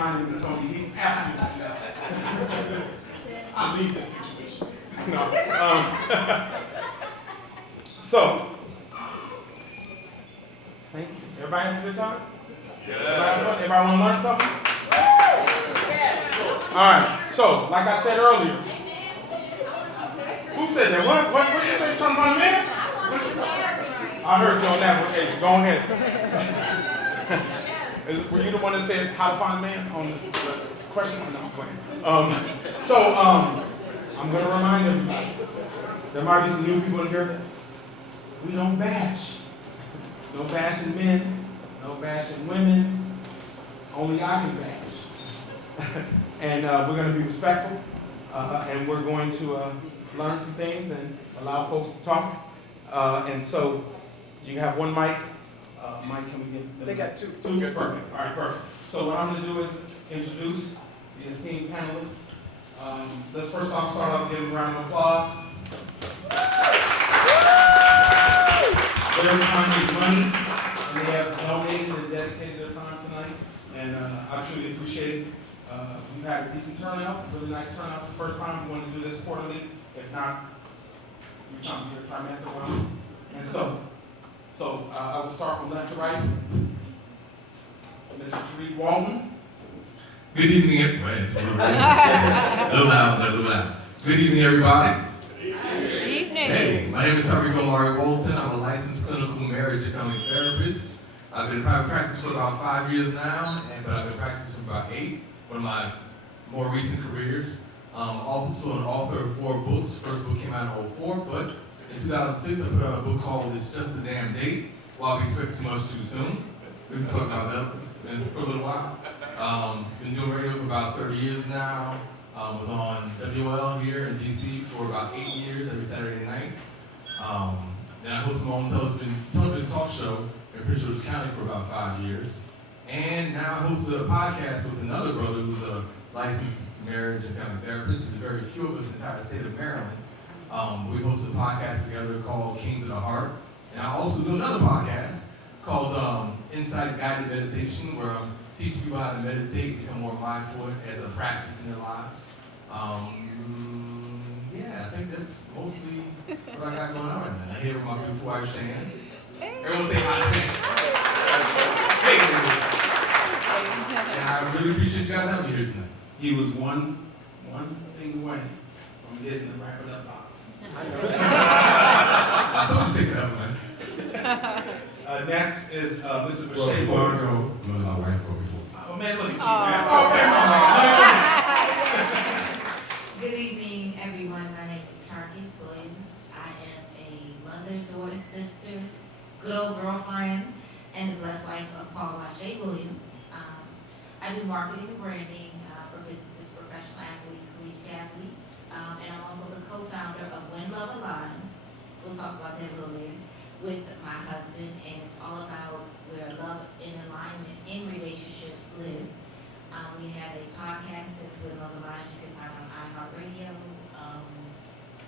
my name is Tony. He absolutely does. I leave this situation. No. So, thank you. Everybody have a good time? Yeah. Everybody want to learn something? Yes. All right. So, like I said earlier, who said that? What she say? Trying to find a man? I heard you on that one. Hey, go ahead. Were you the one that said how to find a man on the question? No, I'm playing. I'm going to remind everybody. There might be some new people in here. We don't bash. No bashing men. No bashing women. Only I can bash. And we're going to be respectful. And we're going to learn some things and allow folks to talk. And so you have one mic. Mike, can we get them? They got two. Perfect. All right, perfect. So what I'm going to do is introduce the esteemed panelists. Let's first off start off giving a round of applause. Their time is money, and they have donated and dedicated their time tonight, and I truly appreciate it. We've had a decent turnout, really nice turnout the first time. We want to do this quarterly. If not, you're trying to do a trimester round. And so I will start from left to right. Mr. Tariq Walton. Good evening, everybody. Good evening, everybody. Good evening. Hey, my name is Tariq Omari Walton. I'm a licensed clinical marriage and family therapist. I've been in private practice for about 5 years now, but I've been practicing for about 8. One of my more recent careers. Also an author of 4 books. First book came out in 2004, but in 2006 I put out a book called It's Just a Damn Date. While we expect too much too soon. We can talk about that for a little while. Been doing radio for about 30 years now. Was on WL here in DC for about 8 years every Saturday night. Then I hosted my own television talk show in Prince George's County for about 5 years. And now I host a podcast with another brother who's a licensed marriage and family therapist. There's very few of us in the entire state of Maryland. We host a podcast together called Kings of the Heart. And I also do another podcast called Insight Guided Meditation, where I'm teaching people how to meditate, become more mindful as a practice in their lives. Yeah, I think that's mostly what I got going on right now. I here with my beautiful wife, Shan. Everyone say hi to Shan. Hey, and I really appreciate you guys having me here tonight. He was one thing away from getting the wrap it up box. I told you to take it up, man. Next is Mrs. Well, Michelle. before I go, I'm gonna let my wife go before. Oh man, look at you, man. Oh man, Good evening, everyone. My name is Tarkis Williams. I am a mother, daughter, sister, good old girlfriend, and the blessed wife of Paul Rashay Williams. I do marketing and branding for businesses, professional athletes, collegiate athletes, and I'm also the co-founder of When Love Aligns. We'll talk about that a little later. With my husband, and it's all about where love and alignment in relationships live. We have a podcast that's with Love Aligns. You can find on iHeartRadio,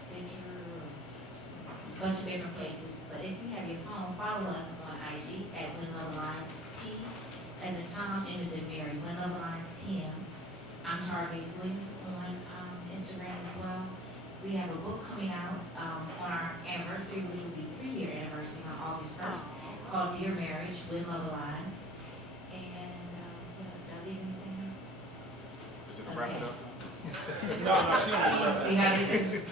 Stitcher, a bunch of different places. But if you have your phone, follow us on IG at When Love Aligns T, as in Tom, and as in Mary, When Love Aligns TM. I'm Targates Williams on Instagram as well. We have a book coming out on our anniversary, which will be 3-year anniversary on August 1st, called Dear Marriage, When Love Aligns. And did I leave anything? Is it to wrap it up? See how this is?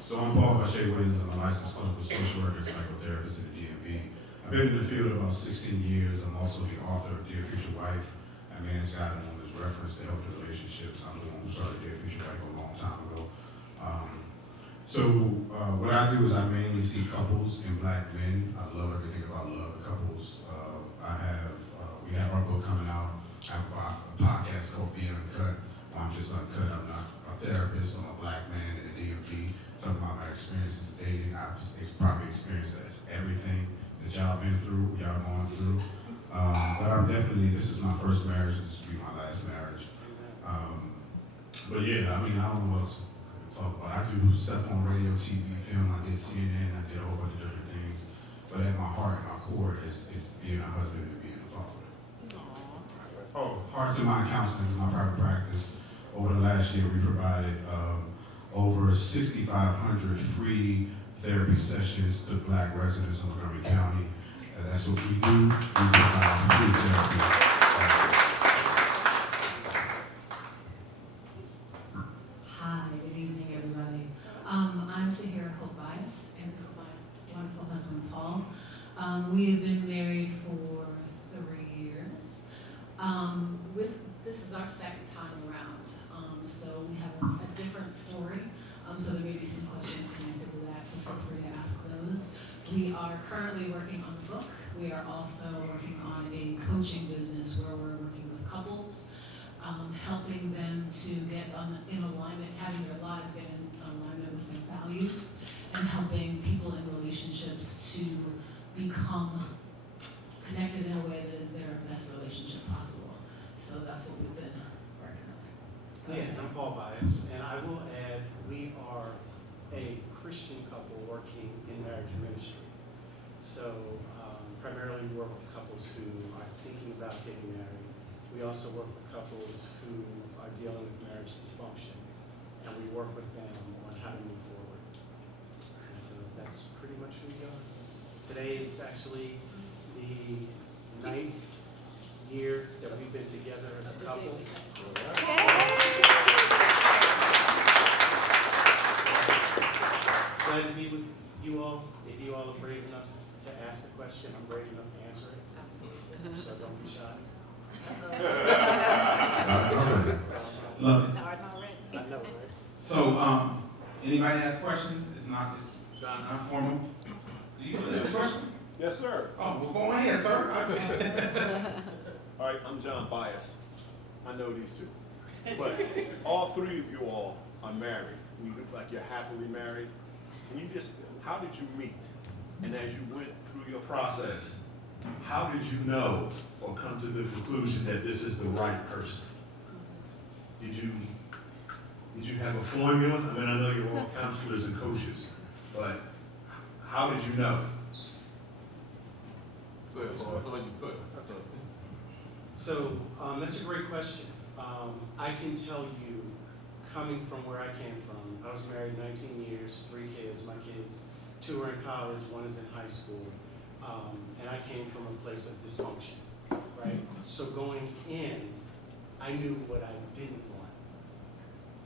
So I'm Paul Rashay Williams. I'm a licensed clinical social worker and psychotherapist in the DMV. I've been in the field about 16 years. I'm also the author of Dear Future Wife, A Man's Guide and Woman's Reference to Healthy Relationships. I'm the one who started Dear Future Wife a long time ago. What I do is I mainly see couples and black men. I love everything about love and couples. We have our book coming out. I have a podcast called Be Uncut. I'm just uncut. I'm not a therapist. I'm a black man in the DMV. Talking about my experiences dating. I've probably experienced everything that y'all been through, y'all going through. But I'm definitely, this is my first marriage. This will be my last marriage. But yeah, I mean, I don't know what else to talk about. I do stuff on radio, TV, film. I did CNN. I did a whole bunch of different things. But at my heart, my core is being a husband and being a father. Hearts and Mind Counseling is my private practice. Over the last year, we provided over 6,500 free therapy sessions to Black residents of Montgomery County. And that's what we do. We provide free therapy. Hi, good evening, everybody. I'm Tahira Hobias, and this is my wonderful husband, Paul. We have been married for 3 years. This is our second time around, so we have a different story. So there may be some questions connected to that, so feel free to ask those. We are currently working on the book. We are also working on a coaching business where we're working with couples, helping them to get in alignment, having their lives get in alignment with their values, and helping people in relationships to become connected in a way that is their best relationship possible. So that's what we've been working on. Yeah, I'm Paul Bias, and I will add, we are a Christian couple working in marriage ministry. So primarily we work with couples who are thinking about getting married. We also work with couples who are dealing with marriage dysfunction, and we work with them on how to move forward. And so that's pretty much who we are. Today is actually the 9th year that we've been together as a couple. Glad to be with you all. If you all are brave enough to ask the question, I'm brave enough to answer it. Absolutely. So don't be shy. Love it. I know, right? So, anybody has questions? It's not formal. Do you have a question? Yes, sir. Oh, well, go ahead, sir. All right, I'm John Bias. I know these two. But all three of you all are married. You look like you're happily married. Can you just, how did you meet? And as you went through your process, how did you know or come to the conclusion that this is the right person? Did you have a formula? I mean, I know you're all counselors and coaches, but how did you know? Go ahead, Paul. So that's a great question. I can tell you, coming from where I came from, I was married 19 years, 3 kids. My kids, 2 are in college, 1 is in high school, and I came from a place of dysfunction, right? So going in, I knew what I didn't want.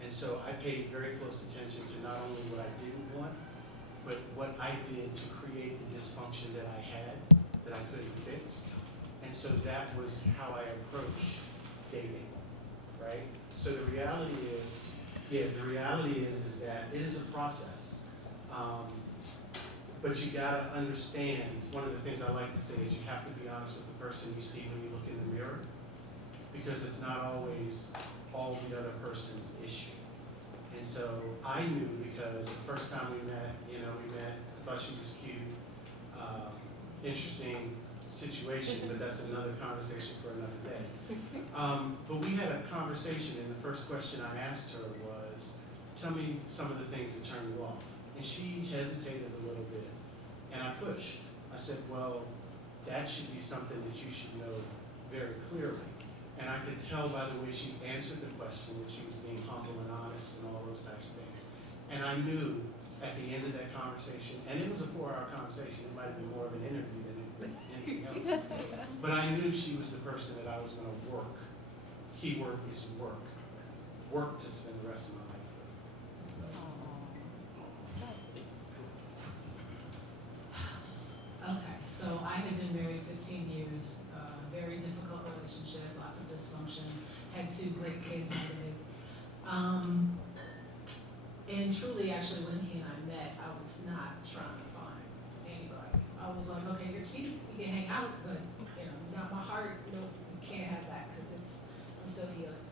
And so I paid very close attention to not only what I didn't want, but what I did to create the dysfunction that I had that I couldn't fix. And so that was how I approached dating, right? So the reality is that it is a process. But you gotta understand, one of the things I like to say is you have to be honest with the person you see when you look in the mirror, because it's not always all the other person's issue. And so I knew, because the first time we met, I thought she was cute, interesting situation, but that's another conversation for another day. But we had a conversation, and the first question I asked her was, tell me some of the things that turn you off. And she hesitated a little bit, and I pushed. I said, well, that should be something that you should know very clearly. And I could tell by the way she answered the question that she was being humble and honest and all those types of things. And I knew at the end of that conversation, and it was a 4-hour conversation, it might have been more of an interview than anything else, but I knew she was the person that I was going to work. Keyword is work. Work to spend the rest of my life with. So. Okay, so I had been married 15 years, very difficult relationship, lots of dysfunction, had 2 great kids out of it. And truly, actually, when he and I met, I was not trying to find anybody. I was like, okay, you're cute, we can hang out, but not my heart, nope, we can't have that because I'm still healing.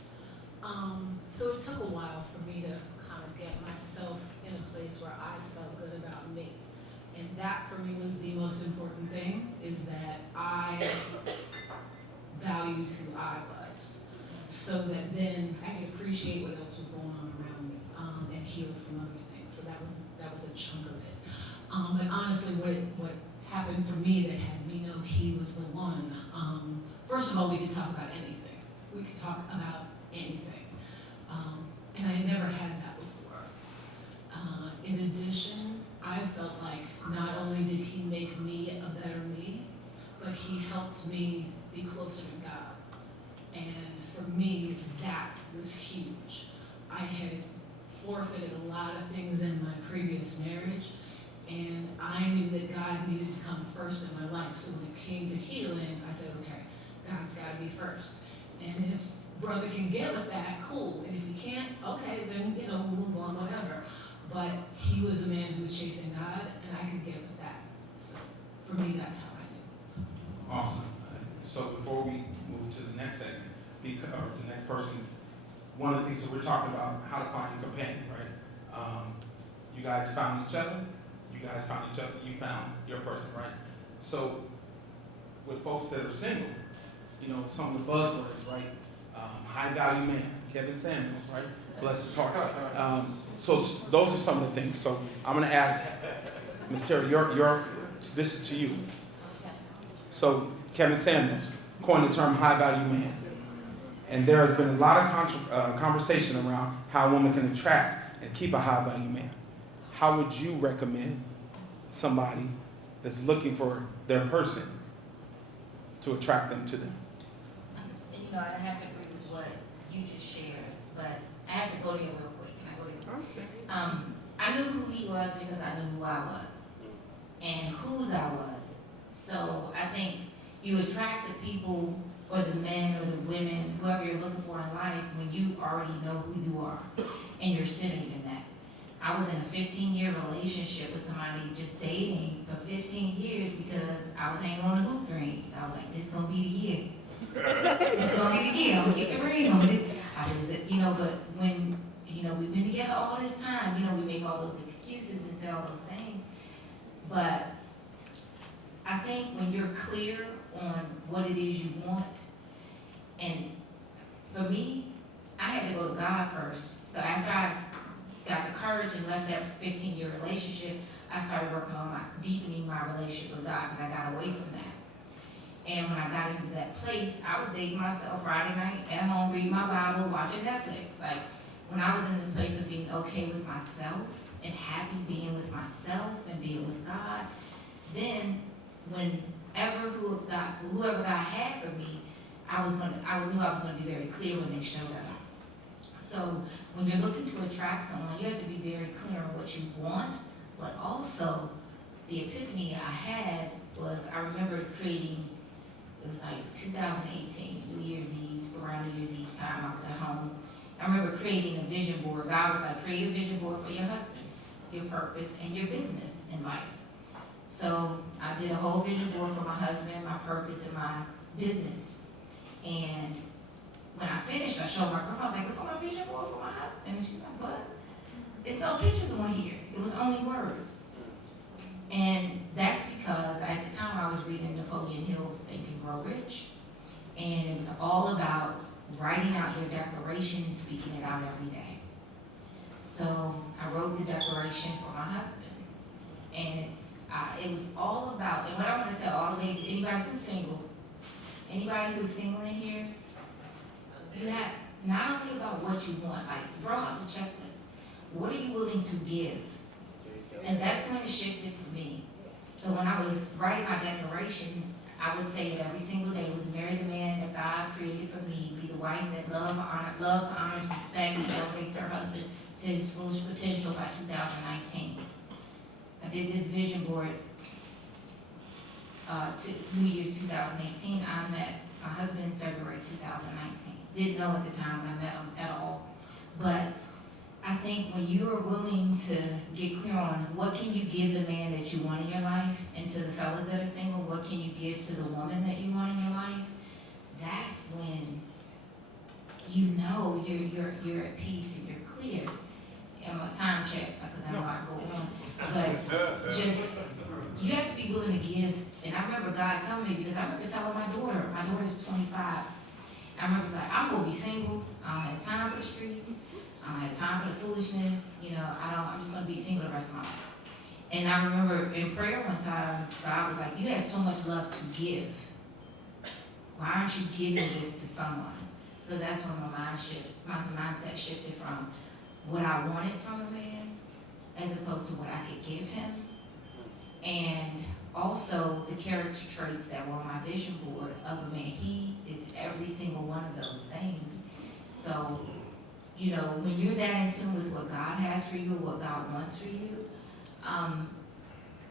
So it took a while for me to kind of get myself in a place where I felt good about me. And that for me was the most important thing, is that I valued who I was, so that then I could appreciate what else was going on around me, and heal from other things. So that was a chunk of it. But honestly, what happened for me that had me know he was the one, first of all, we could talk about anything. We could talk about anything. And I never had that before. In addition, I felt like not only did he make me a better me, but he helped me be closer to God. And for me, that was huge. I had forfeited a lot of things in my previous marriage, and I knew that God needed to come first in my life. So when it came to healing, I said, okay, God's got to be first. And if brother can get with that, cool. And if he can't, okay, then, we'll move on, whatever. But he was a man who was chasing God, and I could get with that. So for me, that's how I knew. Awesome. So before we move to the next segment, or the next person, one of the things that we're talking about, how to find a companion, right? You guys found each other. You found your person, right? So with folks that are single, some of the buzzwords, right? High value man, Kevin Samuels, right? Bless his heart. So those are some of the things. So I'm going to ask Ms. Terry, this is to you. So Kevin Samuels coined the term high value man. And there has been a lot of conversation around how a woman can attract and keep a high value man. How would you recommend somebody that's looking for their person to attract them to them? I have to agree with what you just shared, but I have to go there real quick. Can I go there? I understand. I knew who he was because I knew who I was and whose I was. So I think you attract the people or the men or the women, whoever you're looking for in life, when you already know who you are and you're centered in that. I was in a 15-year relationship with somebody just dating for 15 years because I was hanging on the hoop dreams. I was like, this is going to be the year. This is going to be the year. I'm going to get the ring on it. But when, we've been together all this time, we make all those excuses and say all those things. But I think when you're clear on what it is you want, and for me, I had to go to God first. So after I got the courage and left that 15-year relationship, I started working on deepening my relationship with God because I got away from that. And when I got into that place, I was dating myself Friday night at home, reading my Bible, watching Netflix. Like, when I was in this place of being okay with myself and happy being with myself and being with God, then whoever God had for me, I knew I was going to be very clear when they showed up. So when you're looking to attract someone, you have to be very clear on what you want, but also the epiphany I had was I remember creating, it was like 2018, New Year's Eve, around New Year's Eve time, I was at home. I remember creating a vision board. God was like, create a vision board for your husband, your purpose, and your business in life. So I did a whole vision board for my husband, my purpose, and my business. And when I finished, I showed my girlfriend, I was like, look at my vision board for my husband. And she's like, what? There's no pictures on here. It was only words. And that's because at the time I was reading Napoleon Hill's Think and Grow Rich. And it was all about writing out your declaration and speaking it out every day. So I wrote the declaration for my husband. And it was all about, and what I want to tell all the ladies, anybody who's single in here, you have not only about what you want, like throw out the checklist. What are you willing to give? And that's when it shifted for me. So when I was writing my declaration, I would say it every single day was marry the man that God created for me, be the wife that loves, honors, respects, and elevates her husband to his fullest potential by 2019. I did this vision board to New Year's 2018. I met my husband in February 2019. Didn't know at the time when I met him at all. But I think when you are willing to get clear on what can you give the man that you want in your life, and to the fellas that are single, what can you give to the woman that you want in your life, that's when you know you're at peace and you're clear. I'm a time check because I know I go on. But just, you have to be willing to give. And I remember God telling me, because I remember telling my daughter's 25. I remember like, I'm going to be single. I don't have time for the streets. I don't have time for the foolishness. I'm just going to be single the rest of my life. And I remember in prayer one time, God was like, you have so much love to give. Why aren't you giving this to someone? So that's when my mindset shifted from what I wanted from a man as opposed to what I could give him. And also the character traits that were on my vision board of a man. He is every single one of those things. So, you know, when you're that in tune with what God has for you, what God wants for you,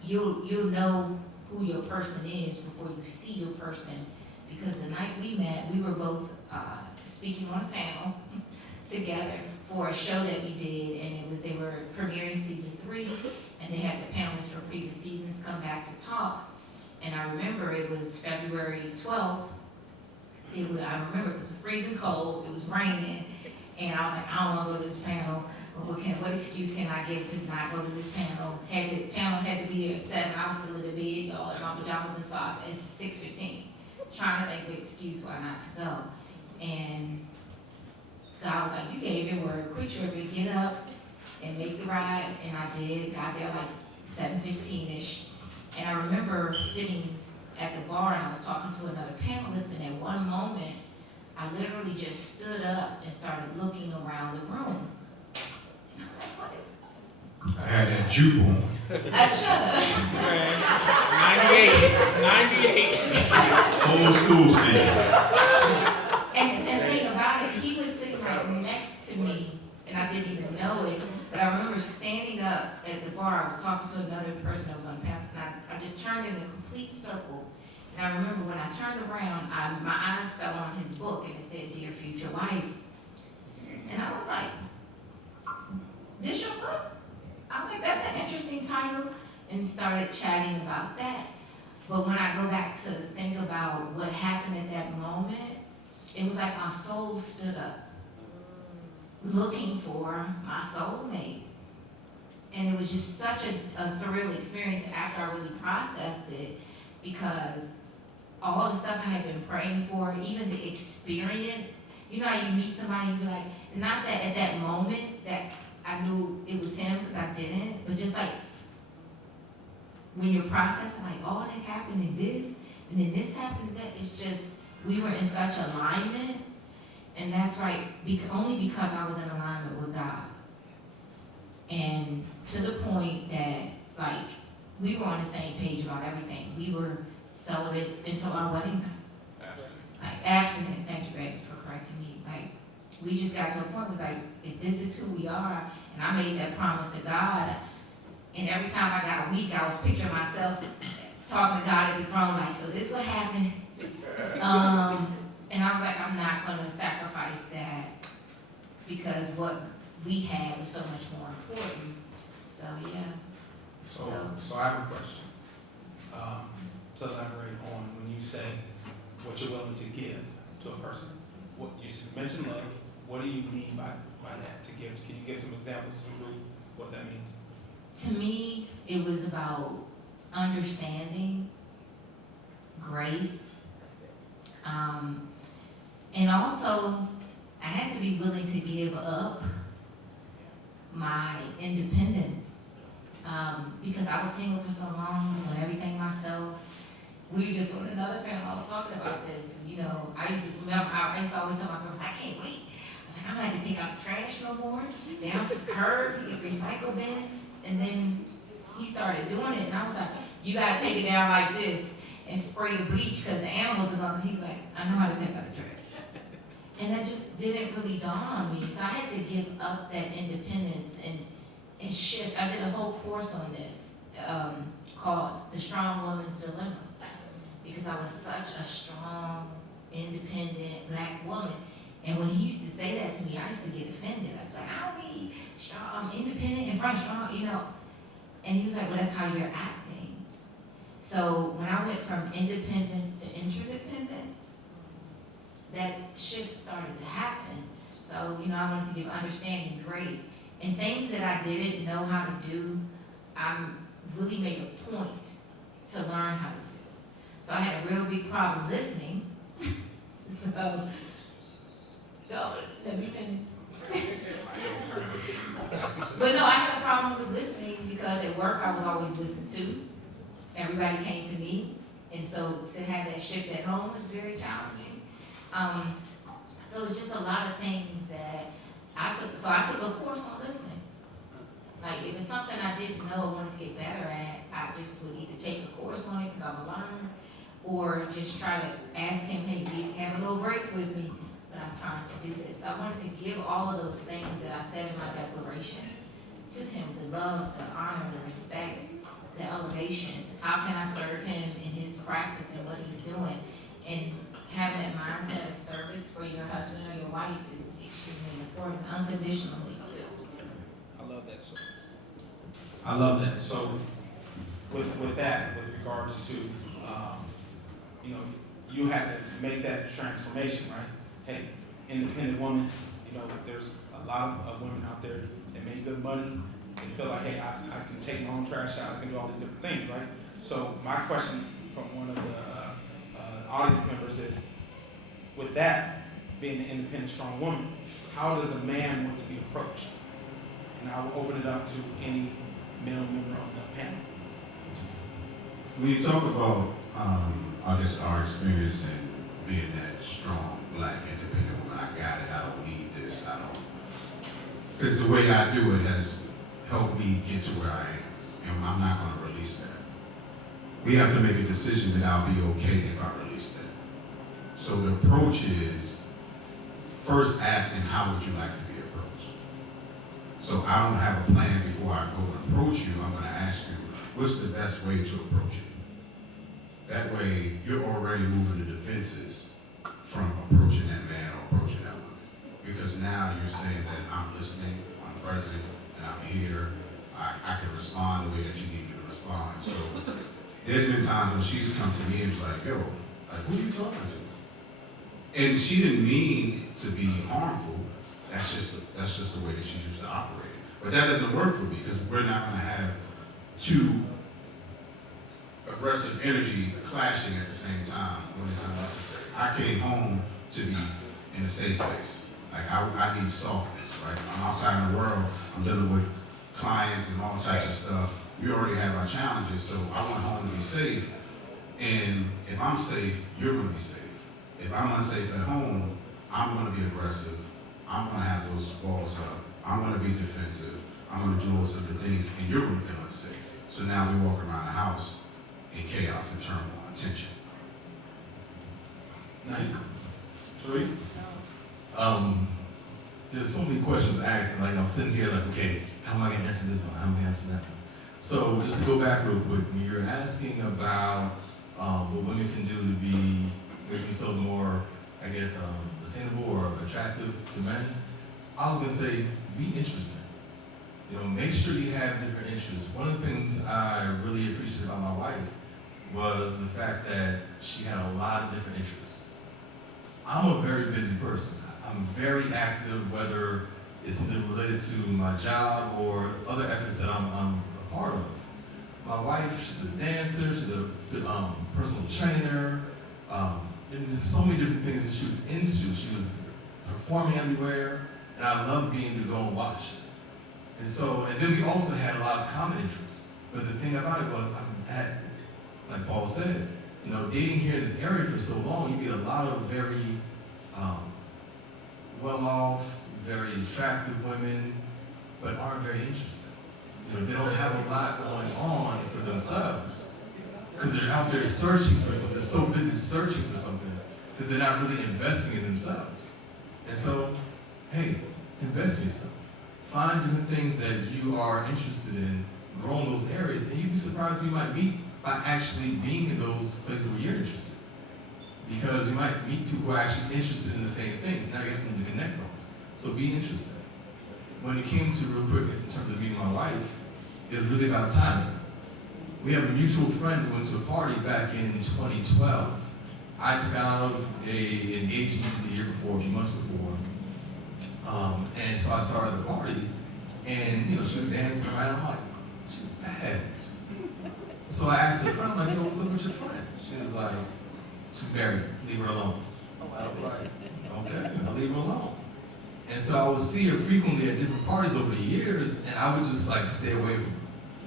you'll know who your person is before you see your person. Because the night we met, we were both speaking on a panel together for a show that we did, and they were premiering season 3, and they had the panelists from previous seasons come back to talk. And I remember it was February 12th. I remember it was freezing cold, it was raining, and I was like, I don't want to go to this panel. What excuse can I give to not go to this panel? The panel had to be there at 7. I was still in the bed, y'all, in my pajamas and socks. It's 6:15. Trying to think of an excuse why not to go. And God was like, you gave your word, quit tripping, get up and make the ride. And I did, got there like 7:15-ish. And I remember sitting at the bar and I was talking to another panelist, and at one moment, I literally just stood up and started looking around the room. And I was like, what is that? I had that juke on. Shut up. 98. Old school Steve. And the thing about it, he was sitting right next to me, and I didn't even know it. But I remember standing up at the bar. I was talking to another person that was on the panel, and I just turned in a complete circle. And I remember when I turned around, my eyes fell on his book, and it said, Dear Future Wife. And I was like, this your book? I was like, that's an interesting title, and started chatting about that. But when I go back to think about what happened at that moment, it was like my soul stood up, looking for my soulmate. And it was just such a surreal experience after I really processed it, because all the stuff I had been praying for, even the experience, you know how you meet somebody and be like, not that at that moment that I knew it was him, because I didn't, but just like when you're processing, like, oh, that happened and this, and then this happened and that, it's just, we were in such alignment. And that's right, only because I was in alignment with God. And to the point that, like, we were on the same page about everything. We were celibate until our wedding night. Like, abstinent, thank you, baby, for correcting me. Like, we just got to a point, it was like, if this is who we are, and I made that promise to God, and every time I got weak, I was picturing myself talking to God at the throne, like, so this what happened. And I was like, I'm not going to sacrifice that, because what we had was so much more important. So, yeah. So I have a question. To elaborate on when you say what you're willing to give to a person. What you mentioned love. What do you mean by that, to give? Can you give some examples to the group what that means? To me, it was about understanding, grace, and also I had to be willing to give up my independence, because I was single for so long, doing everything myself. We were just on another panel, I was talking about this, you know, I used to always tell my girls, I can't wait. I was like, I'm gonna have to take out the trash no more, down to the curb, get recycle bin. And then he started doing it, and I was like, you gotta take it down like this and spray the bleach, because the animals are gonna, he was like, I know how to take out the trash. And that just didn't really dawn on me. So I had to give up that independence and shift. I did a whole course on this, called The Strong Woman's Dilemma, because I was such a strong, independent black woman. And when he used to say that to me, I used to get offended. I was like, I don't need strong, I'm independent in front of strong, you know. And he was like, well, that's how you're acting. So when I went from independence to interdependence, that shift started to happen. So, you know, I wanted to give understanding, grace, and things that I didn't know how to do, I really made a point to learn how to do. So I had a real big problem listening. So let me finish. But no, I had a problem with listening, because at work I was always listened to. Everybody came to me, and so to have that shift at home was very challenging. So it's just a lot of things that I took a course on listening. Like, if it's something I didn't know, wanted to get better at, I just would either take a course on it because I'm a learner, or just try to ask him, hey, have a little grace with me, but I'm trying to do this. So I wanted to give all of those things that I said in my declaration to him, the love, the honor, the respect, the elevation. How can I serve him in his practice and what he's doing? And having that mindset of service for your husband or your wife is extremely important, unconditionally too. I love that. So I love that. So with that, with regards to, you know, you had to make that transformation, right? Hey, independent woman, you know, there's a lot of women out there that make good money. They feel like, hey, I can take my own trash out. I can do all these different things, right? So my question from one of the audience members is, with that being an independent, strong woman, how does a man want to be approached? And I will open it up to any male member of the panel. When you talk about, I guess, our experience in being that strong, black, independent woman, I got it, I don't need this, I don't. Because the way I do it has helped me get to where I am, and I'm not going to release that. We have to make a decision that I'll be okay if I release that. So the approach is first asking, how would you like to be approached? So I don't have a plan before I go and approach you. I'm going to ask you, what's the best way to approach you? That way, you're already moving the defenses from approaching that man or approaching that woman. Because now you're saying that I'm listening, I'm present, and I'm here. I can respond the way that you need me to respond. So there's been times when she's come to me and was like, yo, like, who are you talking to? And she didn't mean to be harmful. That's just the way that she's used to operating. But that doesn't work for me because we're not going to have two aggressive energy clashing at the same time when it's unnecessary. I came home to be in a safe space. Like I need softness, right? I'm outside in the world. I'm dealing with clients and all types of stuff. We already have our challenges, so I want home to be safe. And if I'm safe, you're going to be safe. If I'm unsafe at home, I'm going to be aggressive. I'm going to have those walls up. I'm going to be defensive. I'm going to do all sorts of things, and you're going to feel unsafe. So now we walk around the house in chaos and turmoil and tension. Nice. Tariq? There's so many questions asked, and like I'm sitting here like, okay, how am I gonna answer this one? How am I gonna answer that one? So just to go back real quick, when you're asking about what women can do to make themselves more, I guess, attainable or attractive to men, I was gonna say, be interesting. You know, make sure you have different interests. One of the things I really appreciated about my wife was the fact that she had a lot of different interests. I'm a very busy person. I'm very active, whether it's something related to my job or other efforts that I'm a part of. My wife, she's a dancer, she's a personal trainer, and there's so many different things that she was into. She was performing everywhere, and I loved being able to go and watch it. And then we also had a lot of common interests. But the thing about it was, like Paul said, you know, dating here in this area for so long, you get a lot of very well-off, very attractive women, but aren't very interested. You know, they don't have a lot going on for themselves because they're out there searching for something. They're so busy searching for something that they're not really investing in themselves. And so, hey, invest in yourself. Find different things that you are interested in, grow in those areas, and you'd be surprised who you might meet by actually being in those places where you're interested. Because you might meet people who are actually interested in the same things. Now you have something to connect on. So be interested. When it came to, real quick, in terms of meeting my wife, it was really about timing. We have a mutual friend who went to a party back in 2012. I just got out of an engagement the year before, a few months before. And so I started the party, and you know, she was dancing around. I'm like, she's bad. So I asked her friend, I'm like, yo, what's up with your friend? She was like, she's married, leave her alone. I was like, okay, I'll leave her alone. And so I would see her frequently at different parties over the years, and I would just like stay away from her.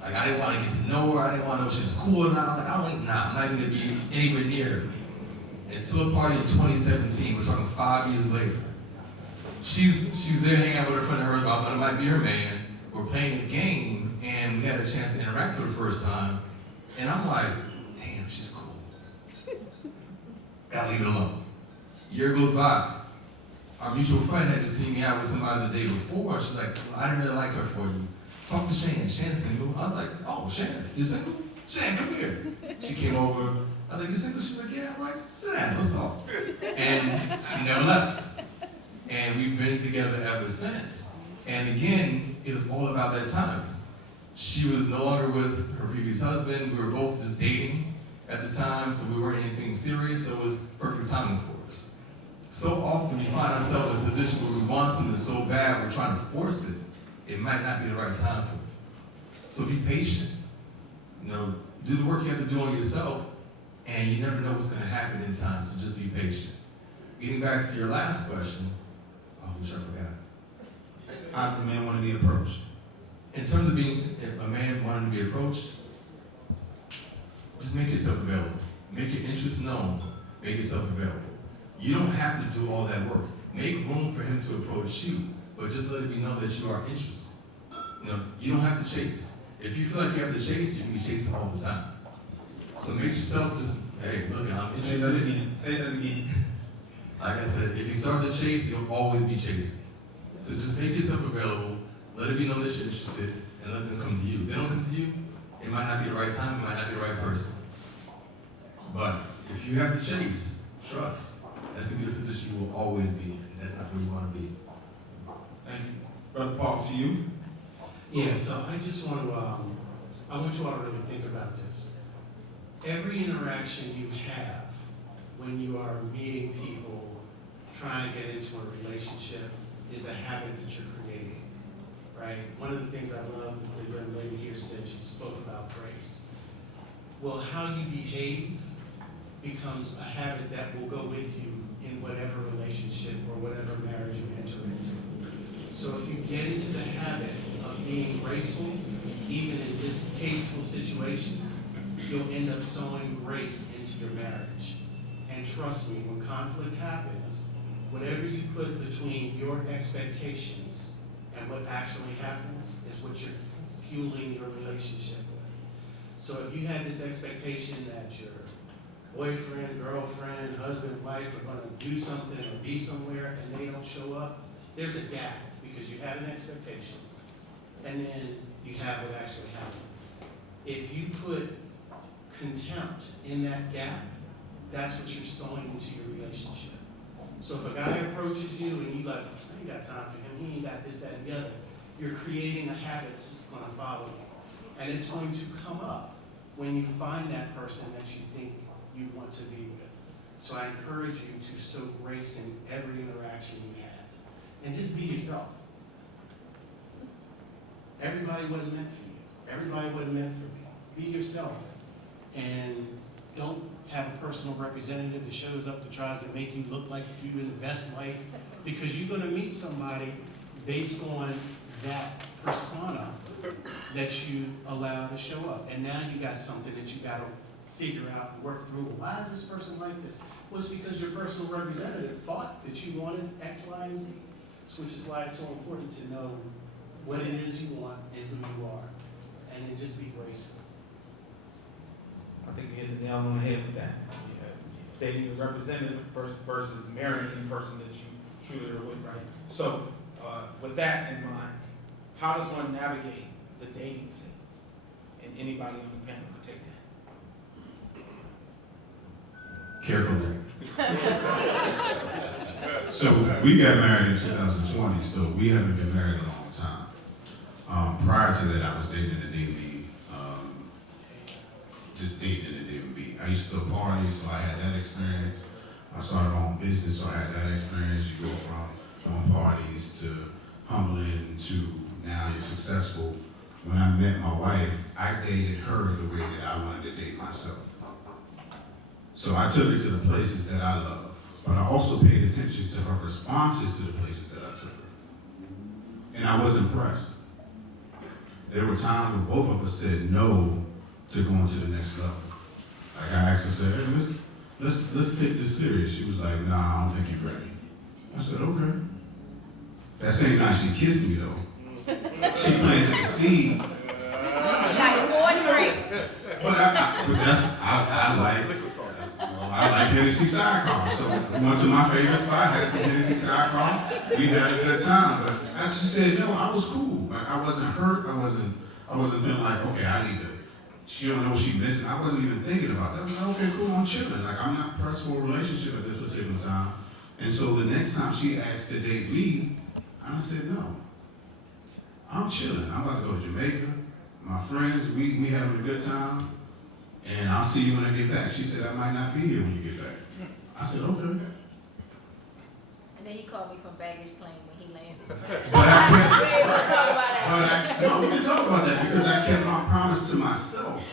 Like I didn't want to get to know her, I didn't want to know if she was cool or not. I'm like, I'm not even gonna be anywhere near her. Until a party in 2017, we're talking 5 years later. she's there hanging out with a friend of hers, about that might be her man. We're playing a game, and we had a chance to interact for the first time. And I'm like, damn, she's cool. Gotta leave it alone. Year goes by. Our mutual friend had to see me out with somebody the day before. She's like, well, I didn't really like her for you. Talk to Shan. Shan's single. I was like, oh, Shan, you single? Shan, come here. She came over. I was like, you single? She's like, yeah. I'm like, sit down, let's talk. And she never left. And we've been together ever since. And again, it was all about that time. She was no longer with her previous husband. We were both just dating at the time, so we weren't anything serious, so it was perfect timing for us. So often we find ourselves in a position where we want something so bad, we're trying to force it. It might not be the right time for it. So be patient. You know, do the work you have to do on yourself, and you never know what's going to happen in time, so just be patient. Getting back to your last question, I wish I forgot. How does a man want to be approached? In terms of being a man wanting to be approached, just make yourself available. Make your interests known. Make yourself available. You don't have to do all that work. Make room for him to approach you, but just let it be known that you are interested. You know, you don't have to chase. If you feel like you have to chase, you can be chasing all the time. So make yourself just, hey, look, I'm Say that interested. again. Say that again. Like I said, if you start to chase, you'll always be chasing. So just make yourself available, let it be known that you're interested, and let them come to you. If they don't come to you, it might not be the right time, it might not be the right person. But if you have to chase, trust, that's going to be the position you will always be in. That's not where you want to be. Thank you. Brother Paul, to you. Yeah, so I just want to, I want you all to really think about this. Every interaction you have when you are meeting people, trying to get into a relationship, is a habit that you're creating, right? One of the things I love that the young lady here said, she spoke about grace. Well, how you behave becomes a habit that will go with you in whatever relationship or whatever marriage you enter into. So if you get into the habit of being graceful, even in distasteful situations, you'll end up sowing grace into your marriage. And trust me, when conflict happens, whatever you put between your expectations and what actually happens is what you're fueling your relationship with. So if you had this expectation that your boyfriend, girlfriend, husband, wife are going to do something or be somewhere and they don't show up, there's a gap because you had an expectation and then you have what actually happened. If you put contempt in that gap, that's what you're sowing into your relationship. So if a guy approaches you and you like, I ain't got time for him, he ain't got this, that, and the other, you're creating a habit that's going to follow you. And it's going to come up when you find that person that you think you want to be with. So I encourage you to sow grace in every interaction you have. And just be yourself. Everybody wasn't meant for you. Everybody wasn't meant for me. Be yourself. And don't have a personal representative that shows up that tries to make you look like you in the best light, because you're going to meet somebody based on that persona that you allow to show up. And now you got something that you got to figure out and work through. Why is this person like this? Well, it's because your personal representative thought that you wanted X, Y, and Z. So, which is why it's so important to know what it is you want and who you are. And then just be graceful. I think you hit the nail on the head with that. Dating a representative versus marrying a person that you truly are with, right? So, with that in mind, how does one navigate the dating scene? And anybody on the panel could take that. Carefully. So we got married in 2020, so we haven't been married a long time. Prior to that, I was dating in the DMV, just dating in the DMV. I used to throw parties, so I had that experience. I started my own business, so I had that experience. You go from throwing parties to humbling to now you're successful. When I met my wife, I dated her the way that I wanted to date myself. So I took her to the places that I love, but I also paid attention to her responses to the places that I took her. And I was impressed. There were times where both of us said no to going to the next level. Like I asked her, said, hey, let's take this serious. She was like, nah, I don't think you're ready. I said, okay. That same night she kissed me though. She planted the seed. Like 4 drinks. But I like, I like Hennessy sidecar. So we went to my favorite spot, had some Hennessy sidecar. We had a good time. But as she said, no, I was cool. Like I wasn't hurt. I wasn't feeling like, okay, I need to. She don't know what she missing. I wasn't even thinking about that. I was like, okay, cool, I'm chilling. Like I'm not pressed for a relationship at this particular time. And so the next time she asked to date me, I said no. I'm chilling. I'm about to go to Jamaica. My friends, we having a good time. And I'll see you when I get back. She said I might not be here when you get back. I said, okay. And then he called me from baggage claim when he landed. But I kept, We ain't gonna talk about that. no, we can talk about that because I kept my promise to myself.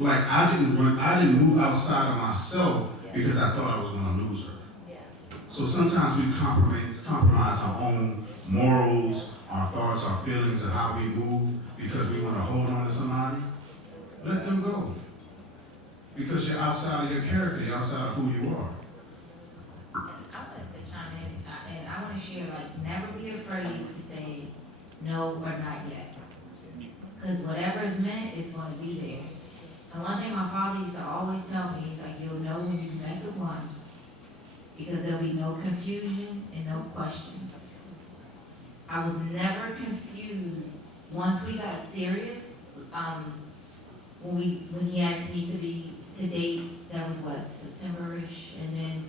Like I didn't move outside of myself because I thought I was gonna lose her. Yeah. So sometimes we compromise our own morals, our thoughts, our feelings of how we move because we want to hold on to somebody. Let them go. Because you're outside of your character, you're outside of who you are. I wanted to chime in, and I want to share, like, never be afraid to say no or not yet. Because whatever is meant is going to be there. And one thing my father used to always tell me, he's like, you'll know when you've met the one, because there'll be no confusion and no questions. I was never confused. Once we got serious, when he asked me to date, that was what, September-ish, and then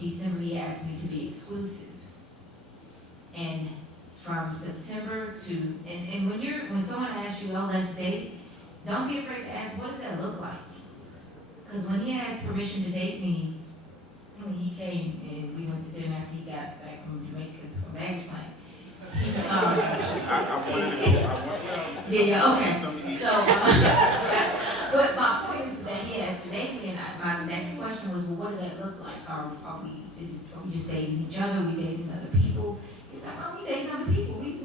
December he asked me to be exclusive. And from September to, and when someone asks you, oh, let's date, don't be afraid to ask, what does that look like? Because when he asked permission to date me, when he came and we went to dinner after he got back from Jamaica from baggage claim, okay. So, but my point is that he asked to date me, and my next question was, well, what does that look like? Are we just dating each other? Are we dating other people? He was like, oh, we dating other people. We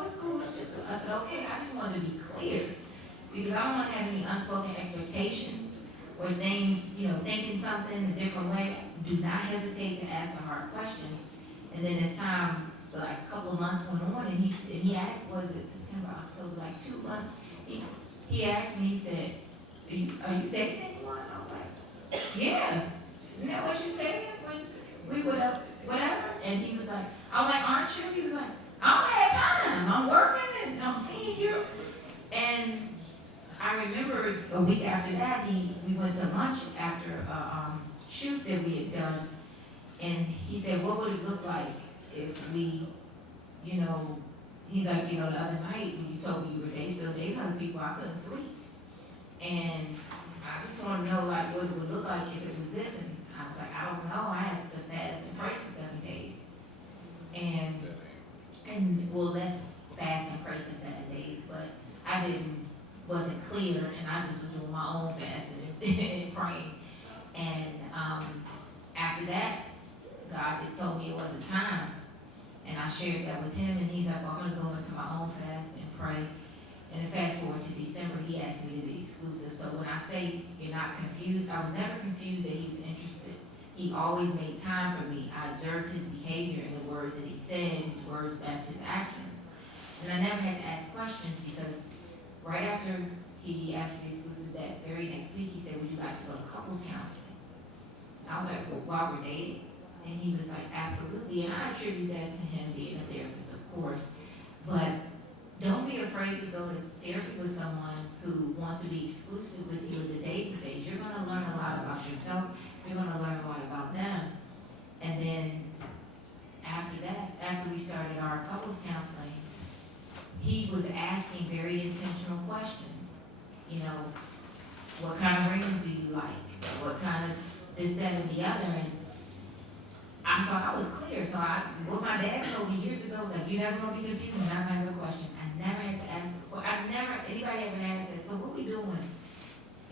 it's cool. I said, okay, I just wanted to be clear because I don't want to have any unspoken expectations or things, thinking something a different way. Do not hesitate to ask the hard questions. And then as time, like a couple of months went on, and he asked, was it September, October, like 2 months, he asked me, he said, are you dating anyone? I was like, yeah. Isn't that what you said when we would up, whatever? And he was like, I was like, aren't you? He was like, I don't have time. I'm working and I'm seeing you. And I remember a week after that, we went to lunch after a shoot that we had done. And he said, what would it look like if we, he's like, the other night when you told me you were still dating other people, I couldn't sleep. And I just want to know, like, what it would look like if it was this. And I was like, I don't know. I had to fast and pray for 7 days. And well, let's fast and pray for 7 days. But I wasn't clear, and I just was doing my own fasting and praying. And after that, God had told me it wasn't time. And I shared that with him, and he's like, well, I'm going to go into my own fast and pray. And then fast forward to December, he asked me to be exclusive. So when I say you're not confused, I was never confused that he was interested. He always made time for me. I observed his behavior and the words that he said, his words matched his actions. And I never had to ask questions because right after he asked me exclusive, that very next week, he said, would you like to go to couples counseling? I was like, well, while we're dating? And he was like, absolutely. And I attribute that to him being a therapist, of course. But don't be afraid to go to therapy with someone who wants to be exclusive with you in the dating phase. You're going to learn a lot about yourself. You're going to learn a lot about them. And then after that, after we started our couples counseling, he was asking very intentional questions. What kind of rings do you like? What kind of this, that, and the other? And so I was clear. So what my dad told me years ago was like, you're never going to be confused, you're not going to have a question. I never had to ask a question. Anybody ever asked that, so what we doing?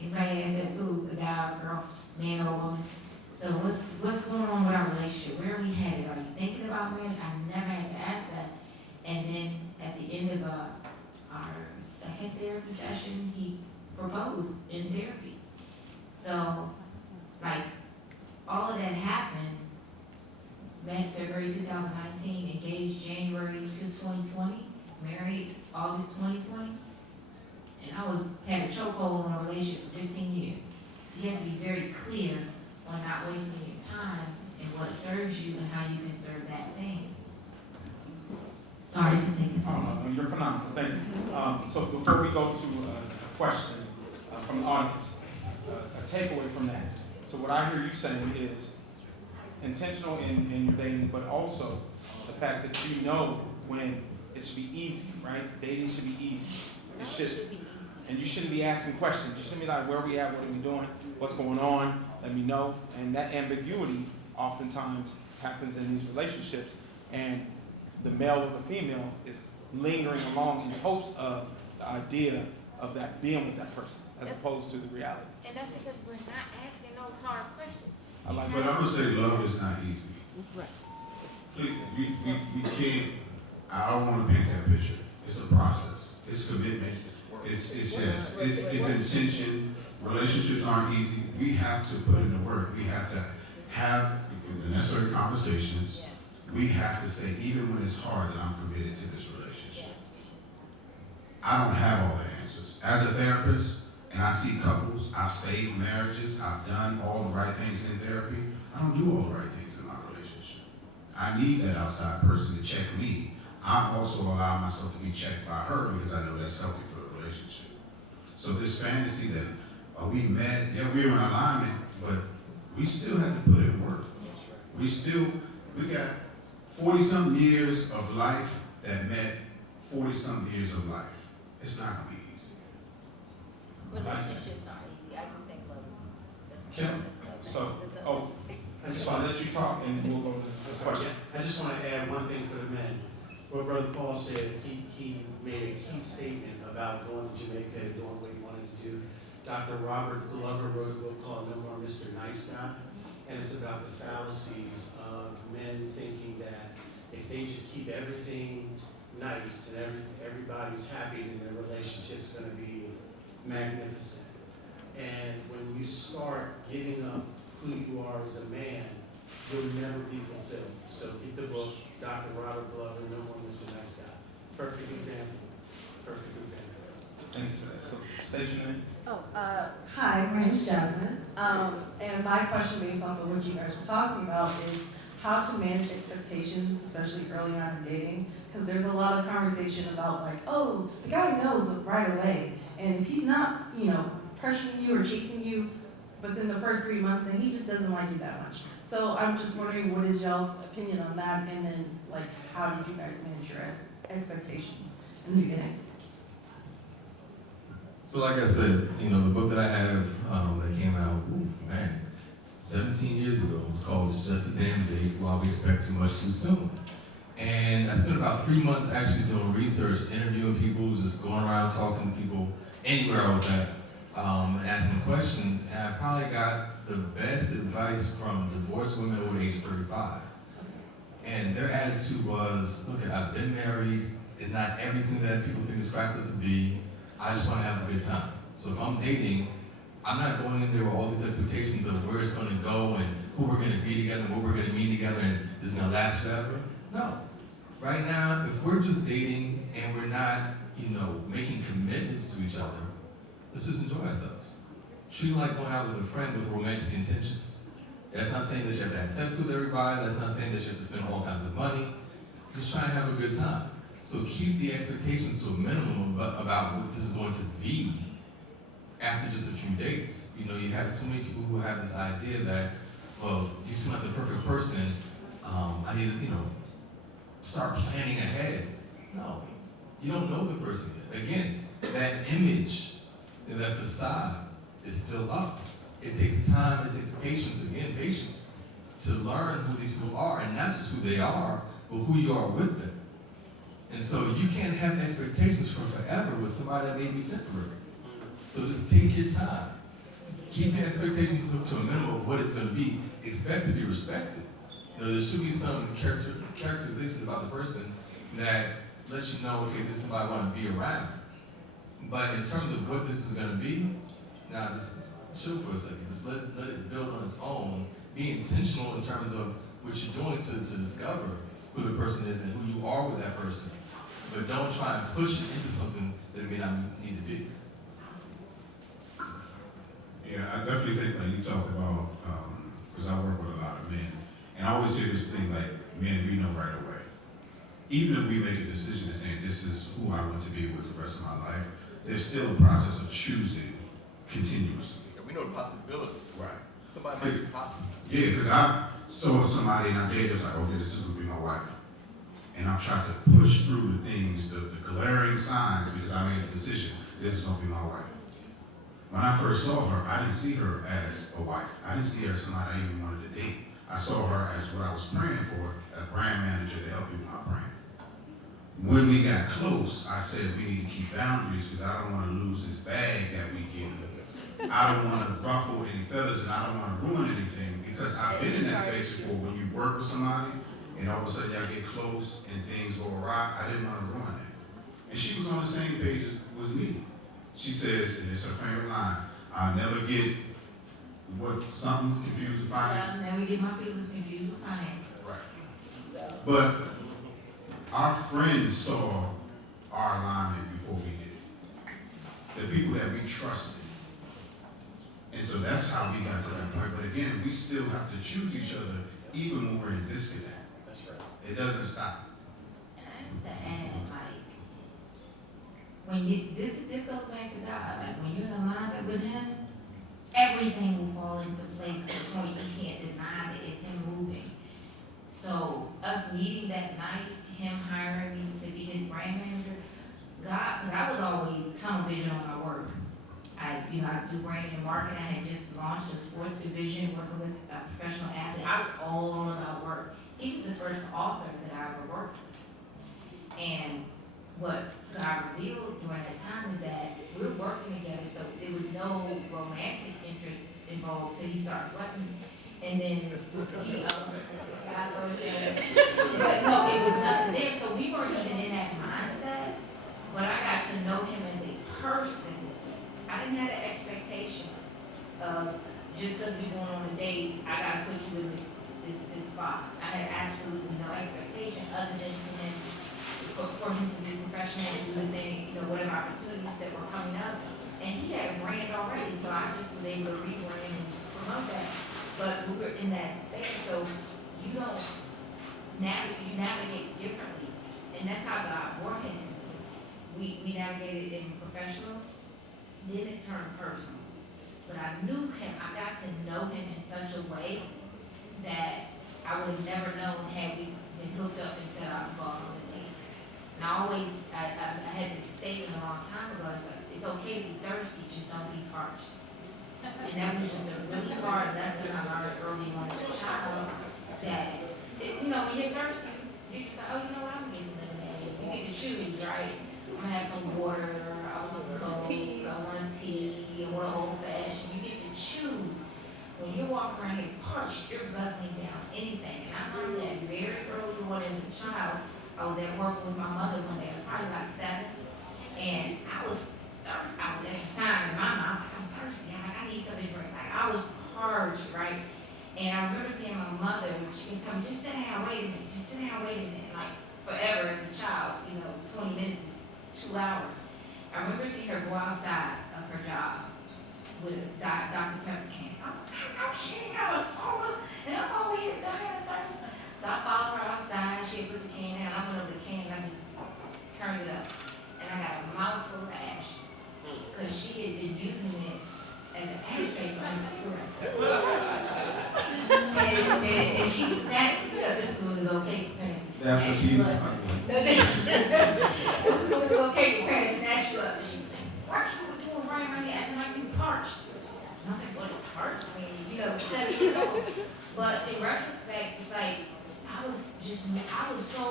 Anybody asked that too, a guy, a girl, man or woman? So what's going on with our relationship? Where are we headed? Are you thinking about marriage? I never had to ask that. And then at the end of our second therapy session, he proposed in therapy. So, like, all of that happened, met February 2019, engaged January January 2020, married August 2020. And I had a chokehold on a relationship for 15 years. So you have to be very clear on not wasting your time and what serves you and how you can serve that thing. Sorry for taking so long. No, you're phenomenal. Thank you. So before we go to a question from the audience, a takeaway from that. So what I hear you saying is intentional in your dating, but also the fact that you know when it should be easy, right? Dating should be easy. It should be easy. And you shouldn't be asking questions. You shouldn't be like, where are we at? What are we doing? What's going on? Let me know. And that ambiguity oftentimes happens in these relationships. And the male or the female is lingering along in hopes of the idea of that being with that person, as opposed to the reality. And that's because we're not asking those hard questions. But I'm gonna say love is not easy. Right. Please, we can't. I don't want to paint that picture. It's a process. It's commitment. It's intention. Relationships aren't easy. We have to put in the work. We have to have the necessary conversations. We have to say, even when it's hard, that I'm committed to this relationship. I don't have all the answers. As a therapist, and I see couples, I've saved marriages, I've done all the right things in therapy. I don't do all the right things in my relationship. I need that outside person to check me. I'm also allowing myself to be checked by her because I know that's healthy for the relationship. So this fantasy that, are we mad? Yeah, we're in alignment, but we still have to put in work. We got 40-something years of life that met 40-something years of life. It's not gonna be easy. Relationships aren't easy. I do think love is Kim, I just want to let you talk and then we'll go to the question. I just want to add one thing for the men. What Brother Paul said, he made a key statement about going to Jamaica and doing what he wanted to do. Dr. Robert Glover wrote a book called No More Mr. Nice Guy, and it's about the fallacies of men thinking that if they just keep everything nice and everybody's happy, then their relationship's going to be magnificent. And when you start giving up who you are as a man, you'll never be fulfilled. So get the book, Dr. Robert Glover, No More Mr. Nice Guy. Perfect example. Perfect example. Thank you for that. So, station name. Hi, my name's Jasmine. And my question based off of what you guys were talking about is how to manage expectations, especially early on in dating. Because there's a lot of conversation about like, oh, the guy knows right away. And if he's not, pressuring you or chasing you within the first 3 months, then he just doesn't like you that much. So I'm just wondering, what is y'all's opinion on that? And then, like, how did you guys manage your expectations in the beginning? So like I said, the book that I have that came out, 17 years ago, was called It's Just a Damn Date, Why We Expect Too Much Too Soon. And I spent about 3 months actually doing research, interviewing people, just going around talking to people anywhere I was at, asking questions, and I probably got the best advice from divorced women over the age of 35. And their attitude was, look, I've been married, it's not everything that people think it's cracked up to be, I just want to have a good time. So if I'm dating, I'm not going in there with all these expectations of where it's going to go and who we're going to be together and what we're going to mean together and this is going to last forever. No. Right now, if we're just dating and we're not, making commitments to each other, let's just enjoy ourselves. Treat it like going out with a friend with romantic intentions. That's not saying that you have to have sex with everybody. That's not saying that you have to spend all kinds of money. Just try and have a good time. So keep the expectations to a minimum about what this is going to be after just a few dates. You have so many people who have this idea that, well, you seem like the perfect person. I need to, start planning ahead. No, you don't know the person yet. Again, that image, that facade is still up. It takes time, it takes patience to learn who these people are, and not just who they are, but who you are with them. And so you can't have expectations for forever with somebody that may be temporary. So just take your time. Keep the expectations to a minimum of what it's going to be. Expect to be respected. There should be some characterizations about the person that lets you know, okay, this is somebody I want to be around. But in terms of what this is going to be, now just chill for a second. Just let it build on its own. Be intentional in terms of what you're doing to discover who the person is and who you are with that person. But don't try and push it into something that it may not need to be. Yeah, I definitely think like you talk about, because I work with a lot of men, and I always hear this thing like, men, we know right away. Even if we make a decision to say this is who I want to be with the rest of my life, there's still a process of choosing continuously. Yeah, we know the possibility. Right. Somebody makes it possible. Yeah, because I saw somebody and I dated, was like, okay, this is gonna be my wife. And I tried to push through the things, the glaring signs, because I made a decision, this is gonna be my wife. When I first saw her, I didn't see her as a wife. I didn't see her as somebody I even wanted to date. I saw her as what I was praying for, a brand manager to help me with my brand. When we got close, I said we need to keep boundaries because I don't want to lose this bag that we get. I don't want to ruffle any feathers and I don't want to ruin anything because I've been in that space before when you work with somebody and all of a sudden y'all get close and things go awry. I didn't want to ruin that. And she was on the same page as me. She says, and it's her favorite line, I'll never get something confused with finance. I'll never get my feelings confused with finances. Right. But our friends saw our alignment before we did. The people that we trusted. And so that's how we got to that point. But again, we still have to choose each other even when we're in disconnect. That's right. It doesn't stop. And I have to add, like, when you, this goes back to God, like when you're in alignment with Him, everything will fall into place to the point you can't deny that it's Him moving. So us meeting that night, Him hiring me to be His brand manager, God, because I was always tunnel vision on my work. I do branding and marketing. I had just launched a sports division working with a professional athlete. I was all about work. He was the first author that I ever worked with. And what God revealed during that time is that we're working together, so there was no romantic interest involved till he started sweating me. And then he, God knows that. But no, it was nothing there. So we weren't even in that mindset. But I got to know him as a person. I didn't have the expectation of just because we going on a date, I gotta put you in this spot. I had absolutely no expectation other than to him, for him to be professional and do the thing, whatever opportunities that were coming up. And he had a brand already, so I just was able to rebrand and promote that. But we were in that space, so you navigate differently. And that's how God brought him to me. We navigated in professional, then it turned personal. But I knew him, I got to know him in such a way that I would have never known had we been hooked up and set out and gone on a date. And I had this statement a long time ago, it's okay to be thirsty, just don't be parched. And that was just a really hard lesson I learned early on as a child, that, when you're thirsty, you're just like, oh, you know what, I'm gonna get some lemonade. You get to choose, right? I'm gonna have some water, I want a Coke, I want a tea, I want an old fashioned. You get to choose. When you walk around here parched, you're guzzling down anything. And I learned that very early on as a child. I was at work with my mother one day, I was probably like 7, and I was at the time in my mind, I was like, I'm thirsty, I need something to drink. Like, I was parched, right? And I remember seeing my mother, she would tell me, just sit down, wait a minute, just sit down, wait a minute. Like, forever as a child, 20 minutes is 2 hours. I remember seeing her go outside of her job with a Dr. Pepper can. I was like, I know she ain't got a soda, and I'm over here dying of thirst. So I followed her outside, she had put the can down, I went over the can and I just turned it up. And I got a mouthful of ashes, because she had been using it as an ashtray for her cigarettes. and she snatched it up. This is when it was okay for parents to snatch you up. This is when it was okay for parents to snatch you up. And she was saying, what you doing running around here acting like you parched? And I was like, what is parched? I mean, 7 years old. But in retrospect, it's like, I was so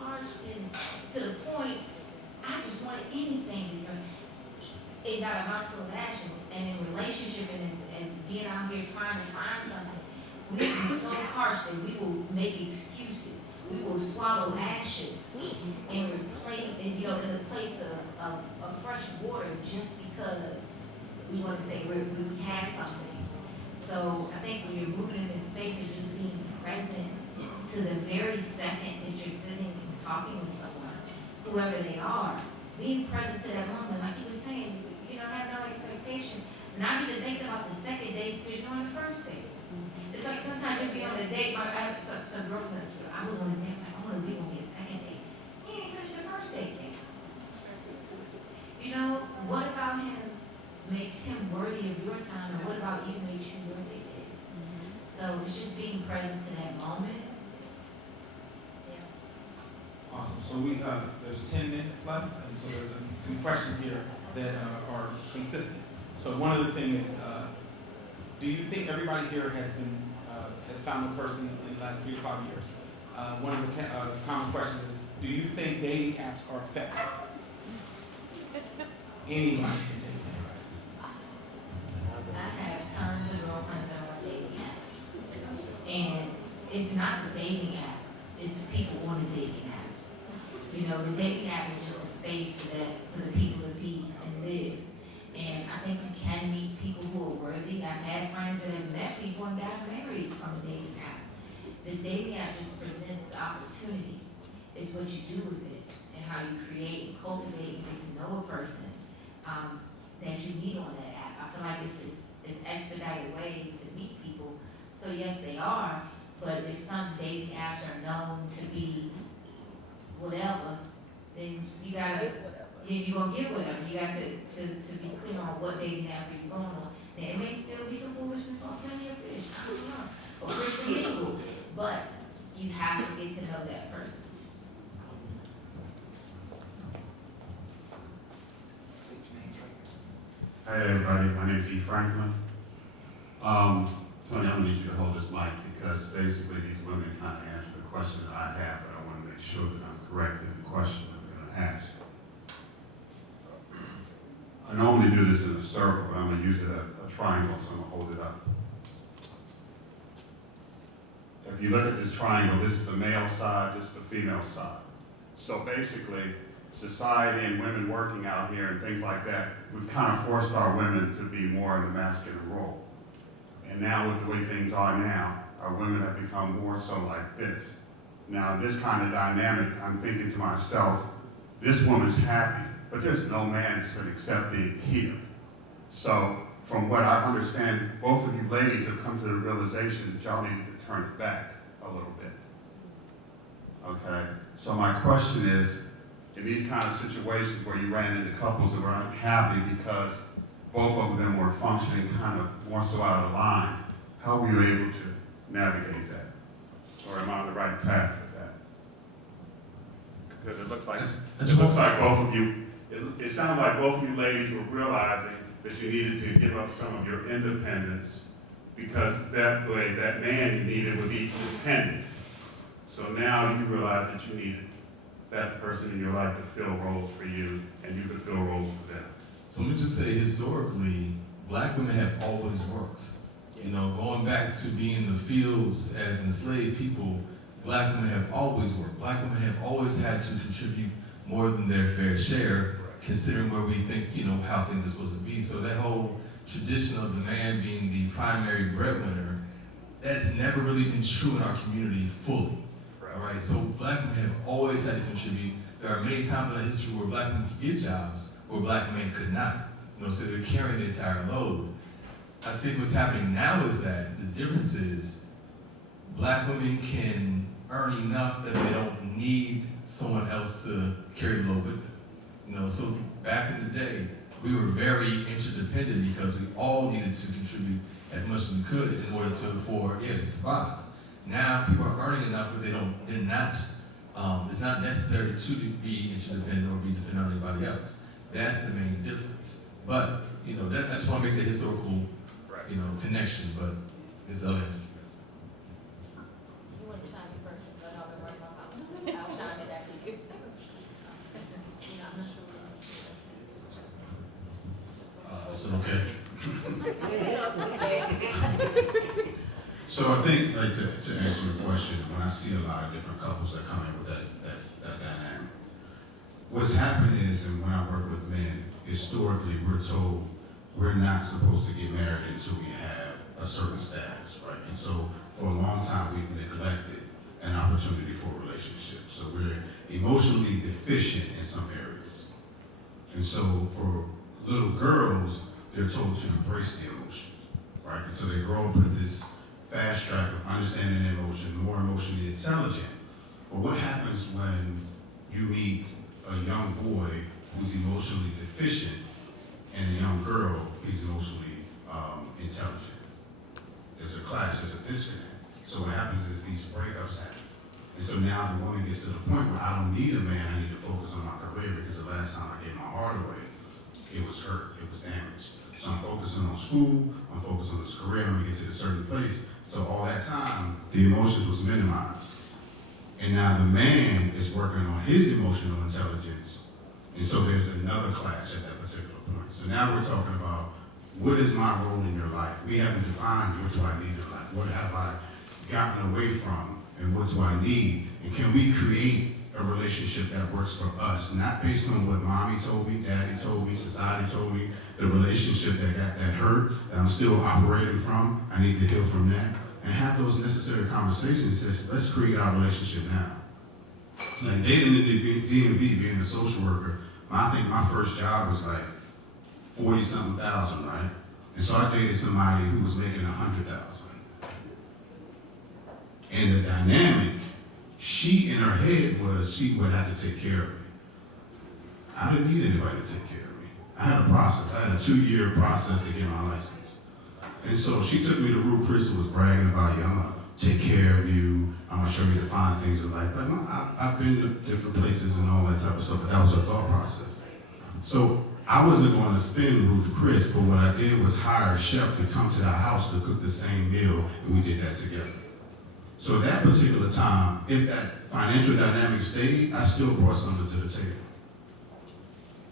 parched and to the point, I just wanted anything to drink. It got a mouthful of ashes, and in relationship and as being out here trying to find something, we can be so harsh that we will make excuses. We will swallow ashes and replace, in the place of fresh water just because we want to say we have something. So I think when you're moving in this space of just being present to the very second that you're sitting and talking with someone, whoever they are, being present to that moment, like he was saying, you know, have no expectation, not even thinking about the second date because you're on the first date. It's like sometimes you'll be on a date, I have some girls that I was on a date, like, oh, we gonna get a second date. He ain't finished the first date yet. You know, what about him makes him worthy of your time, and what about you makes you worthy of his? So it's just being present to that moment. Awesome. So there's 10 minutes left, and so there's some questions here that are consistent. So one of the things is, do you think everybody here has found a person in the last 3 to 5 years? One of the common questions is, do you think dating apps are effective? Anybody can take that. I have tons of girlfriends that are on dating apps. And it's not the dating app, it's the people on the dating app. You know, the dating app is just a space for the people to be and live. And I think you can meet people who are worthy. I've had friends that have met people and got married from the dating app. The dating app just presents the opportunity. It's what you do with it and how you create and cultivate and get to know a person that you meet on that app. I feel like it's expedited way to meet people. So yes, they are, but if some dating apps are known to be whatever, then you gotta, you're gonna get whatever. You got to be clear on what dating app are you going on. Now, it may still be some foolishness on Plenty of Fish, I don't know, or Christian Mingle, but you have to get to know that person. Hi everybody, my name is E. Franklin. Tony, I'm gonna need you to hold this mic because basically these women kind of answer the question that I have, but I want to make sure that I'm correct in the question I'm going to ask. I normally do this in a circle, but I'm going to use it as a triangle, so I'm going to hold it up. If you look at this triangle, this is the male side, this is the female side. So basically, society and women working out here and things like that, we've kind of forced our women to be more in the masculine role. And now with the way things are now, our women have become more so like this. Now this kind of dynamic, I'm thinking to myself, this woman's happy, but there's no man that's going to accept being here. So from what I understand, both of you ladies have come to the realization that y'all need to turn it back a little bit. Okay, so my question is, in these kind of situations where you ran into couples that were unhappy because both of them were functioning kind of more so out of line, how were you able to navigate that? Or am I on the right path with that? Because it looks like both of you, it sounded like both of you ladies were realizing that you needed to give up some of your independence because that way, that man you needed would be independent. So now you realize that you needed that person in your life to fill roles for you, and you could fill roles for them. So let me just say, historically, black women have always worked. You know, going back to being in the fields as enslaved people, black women have always worked. Black women have always had to contribute more than their fair share, considering where we think, you know, how things are supposed to be. So that whole tradition of the man being the primary breadwinner, that's never really been true in our community fully. All right, so black women have always had to contribute. There are many times in our history where black women could get jobs where black men could not. You know, so they're carrying the entire load. I think what's happening now is that the difference is black women can earn enough that they don't need someone else to carry the load with them. You know, so back in the day, we were very interdependent because we all needed to contribute as much as we could in order to survive. Now people are earning enough that it's not necessary to be interdependent or be dependent on anybody else. That's the main difference. But, you know, I just want to make the historical, you know, connection, but it's other answer. You want to chime in first, but I'll be right behind. I'll chime in after you. Is it okay? So I think, like, to answer your question, when I see a lot of different couples that come in with that dynamic, what's happened is, and when I work with men, historically we're told we're not supposed to get married until we have a certain status, right? And so for a long time we've neglected an opportunity for a relationship. So we're emotionally deficient in some areas. And so for little girls, they're told to embrace the emotion, right? And so they grow up with this fast track of understanding emotion, more emotionally intelligent. But what happens when you meet a young boy who's emotionally deficient and a young girl who's emotionally intelligent? There's a clash, there's a disconnect. So what happens is these breakups happen. And so now the woman gets to the point where I don't need a man, I need to focus on my career, because the last time I gave my heart away, it was hurt, it was damaged. So I'm focusing on school, I'm focused on this career, I'm gonna get to a certain place. So all that time, the emotions was minimized. And now the man is working on his emotional intelligence, and so there's another clash at that particular point. So now we're talking about, what is my role in your life? We haven't defined what do I need in life, what have I gotten away from, and what do I need? And can we create a relationship that works for us, not based on what mommy told me, daddy told me, society told me, the relationship that hurt, that I'm still operating from, I need to heal from that, and have those necessary conversations. Says, let's create our relationship now. Like dating in the DMV, being a social worker, I think my first job was like 40-something thousand, right? And so I dated somebody who was making 100,000. And the dynamic, she in her head was, she would have to take care of me. I didn't need anybody to take care of me. I had a process. I had a 2-year process to get my license. And so she took me to Rue. Crystal was bragging about, I'm gonna take care of you. I'm gonna show you the fine things in life. Like, I've been to different places and all that type of stuff, but that was her thought process. So I wasn't going to spend Ruth Chris, but what I did was hire a chef to come to the house to cook the same meal, and we did that together. So at that particular time, if that financial dynamic stayed, I still brought something to the table.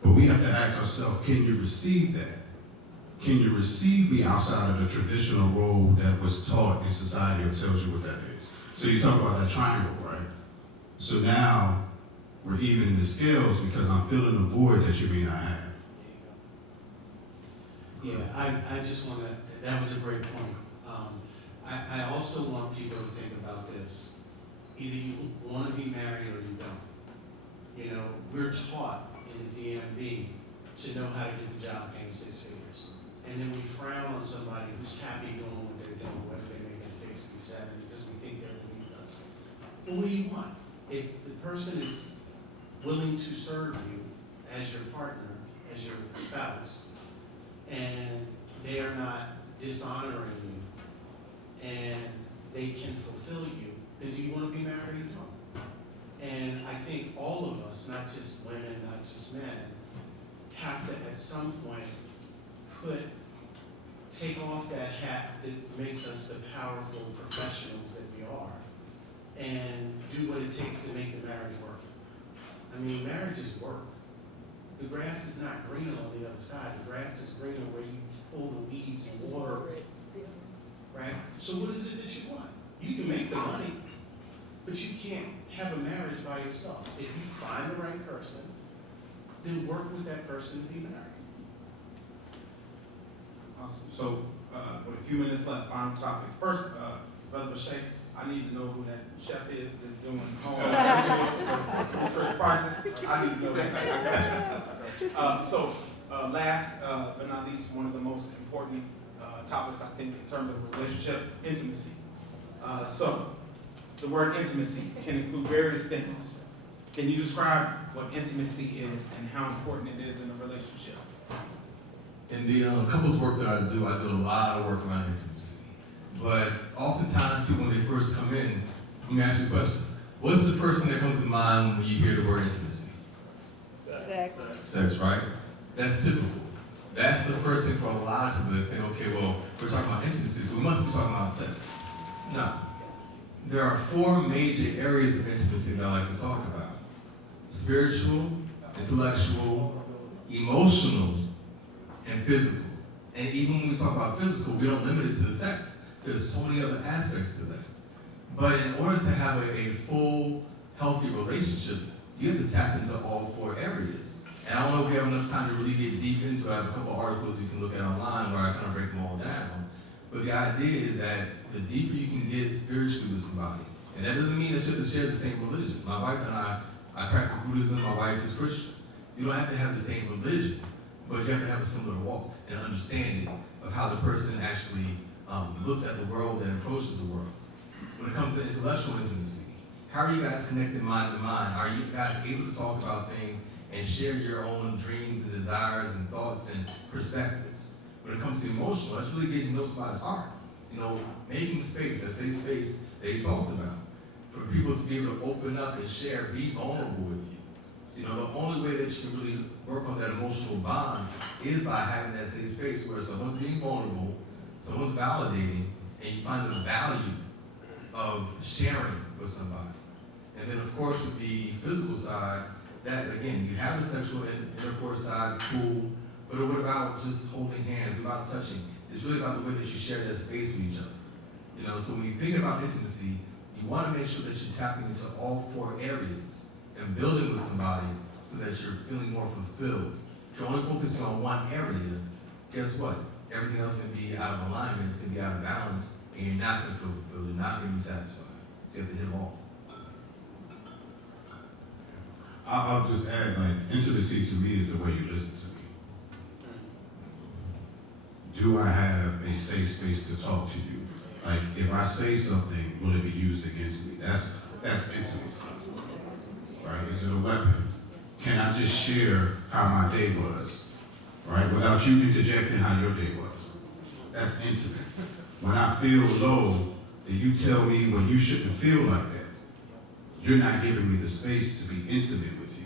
But we have to ask ourselves, can you receive that? Can you receive me outside of the traditional role that was taught in society or tells you what that is? So you talk about that triangle, right? So now we're evening the scales because I'm filling the void that you may not have. Yeah, I just want to, that was a great point. I also want people to think about this. Either you want to be married or you don't. You know, we're taught in the DMV to know how to get the job paying 6 figures. And then we frown on somebody who's happy doing what they're doing, whether they're making 67, because we think they're beneath us. But what do you want? If the person is willing to serve you as your partner, as your spouse, and they are not dishonoring you, and they can fulfill you, then do you want to be married or you don't? And I think all of us, not just women, not just men, have to at some point take off that hat that makes us the powerful professionals that we are, and do what it takes to make the marriage work. I mean, marriage is work. The grass is not greener on the other side. The grass is greener where you pull the weeds and water it. Right? So what is it that you want? You can make the money, but you can't have a marriage by yourself. If you find the right person, then work with that person to be married. Awesome. So, with a few minutes left, final topic. First, Brother Bashir, I need to know who that chef is that's doing home first prices. I need to know that. So, last but not least, one of the most important topics, I think, in terms of relationship, intimacy. So, the word intimacy can include various things. Can you describe what intimacy is and how important it is in a relationship? In the couples work that I do a lot of work around intimacy. But oftentimes, people, when they first come in, let me ask you a question. What's the first thing that comes to mind when you hear the word intimacy? Sex. Sex, right? That's typical. That's the first thing for a lot of people that think, okay, well, we're talking about intimacy, so we must be talking about sex. No. There are 4 major areas of intimacy that I like to talk about. Spiritual, intellectual, emotional, and physical. And even when we talk about physical, we don't limit it to the sex. There's so many other aspects to that. But in order to have a full, healthy relationship, you have to tap into all 4 areas. And I don't know if we have enough time to really get deep into it. I have a couple articles you can look at online where I kind of break them all down. But the idea is that the deeper you can get spiritually with somebody, And that doesn't mean that you have to share the same religion. My wife and I practice Buddhism, my wife is Christian. You don't have to have the same religion, but you have to have a similar walk and understanding of how the person actually looks at the world and approaches the world. When it comes to intellectual intimacy, how are you guys connected mind to mind? Are you guys able to talk about things and share your own dreams and desires and thoughts and perspectives? When it comes to emotional, that's really getting to know somebody's heart. You know, making space, that safe space that you talked about, for people to be able to open up and share, be vulnerable with you. You know, the only way that you can really work on that emotional bond is by having that safe space where someone's being vulnerable, someone's validating, and you find the value of sharing with somebody. And then, of course, with the physical side, that, again, you have the sexual intercourse side, cool, but what about just holding hands, what about touching? It's really about the way that you share that space with each other. You know, so when you think about intimacy, you want to make sure that you're tapping into all 4 areas and building with somebody so that you're feeling more fulfilled. If you're only focusing on one area, guess what? Everything else can be out of alignment, it's going to be out of balance, and you're not going to feel fulfilled, you're not going to be satisfied. So you have to hit them all. I'll just add, like, intimacy to me is the way you listen to me. Do I have a safe space to talk to you? Like, if I say something, will it be used against me? That's intimacy, right? Is it a weapon? Can I just share how my day was, right? Without you interjecting how your day was. That's intimate. When I feel low, then you tell me, well, you shouldn't feel like that. You're not giving me the space to be intimate with you.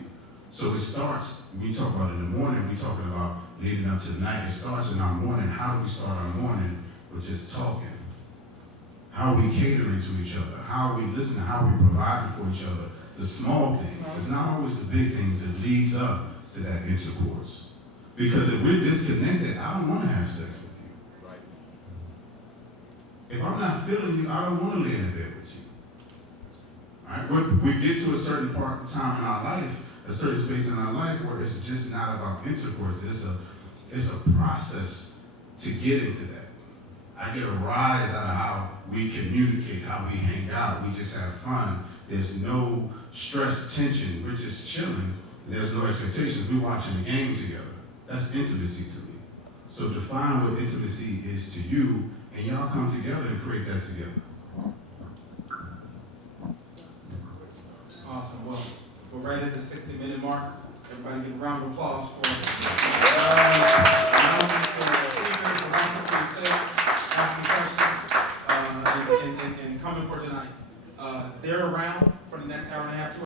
So it starts, we talk about in the morning, we're talking about leading up to the night. It starts in our morning. How do we start our morning with just talking? How are we catering to each other? How are we listening? How are we providing for each other? The small things. It's not always the big things that leads up to that intercourse. Because if we're disconnected, I don't want to have sex with you. Right. If I'm not feeling you, I don't want to lay in a bed with you. All right? We get to a certain time in our life, a certain space in our life where it's just not about intercourse. It's a process to get into that. I get a rise out of how we communicate, how we hang out. We just have fun. There's no stress, tension. We're just chilling. There's no expectations. We're watching the game together. That's intimacy to me. So define what intimacy is to you, and y'all come together and create that together. Awesome. Well, we're right at the 60-minute mark. Everybody give a round of applause for speakers, for what they say.